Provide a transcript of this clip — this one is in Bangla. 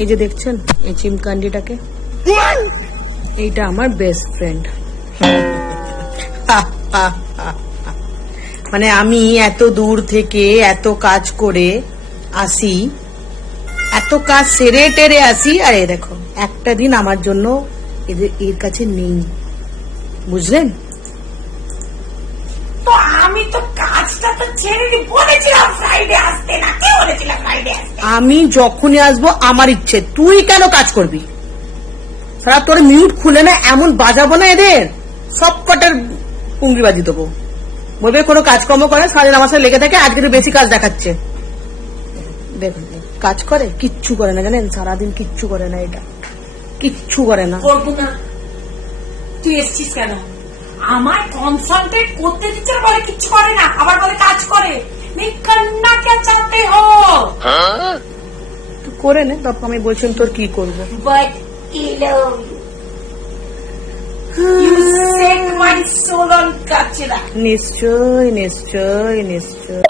এই যে দেখছেন এই চিমকান্ডিটাকে, এইটা আমার বেস্ট ফ্রেন্ড। মানে আমি এত দূর থেকে এত কাজ করে আসি, এত কাজ সেরে টেরে আসি, আর এই দেখো একটা দিন আমার জন্য এর কাছে নেই, বুঝলেন? তো আমি তো কাজটা তো ছেড়ে দি, বলেছিলাম ফ্রাইডে আসতে, না কে বলেছিলাম ফ্রাইডে আসতে? আমি যখনই আসবো আমার ইচ্ছে, তুই কেন কাজ করবি? সারা তোর মিউট খুলে না এমন বাজাবো না এদের, সব কটার পুঙ্গি বাজি দেবো। বলবে কোনো কাজকর্ম করে, সারাদিন আমার সাথে লেগে থাকে, আজকে একটু বেশি কাজ দেখাচ্ছে। দেখুন কাজ করে, কিচ্ছু করে না, জানেন? সারাদিন কিচ্ছু করে না, এটা কিচ্ছু করে না। করবো না, তুই এসছিস কেন? আমার কনসেন্ট্রেট করতে দিচ্ছে, বলে কিচ্ছু করে না, আবার বলে কাজ করে। मैं करना क्या चाहते हो? তুই করে নে, তারপর আমি বলছিলাম তোর কি করবো। But I love you. You set my soul on Kachira. নিশ্চয় নিশ্চয় নিশ্চয়।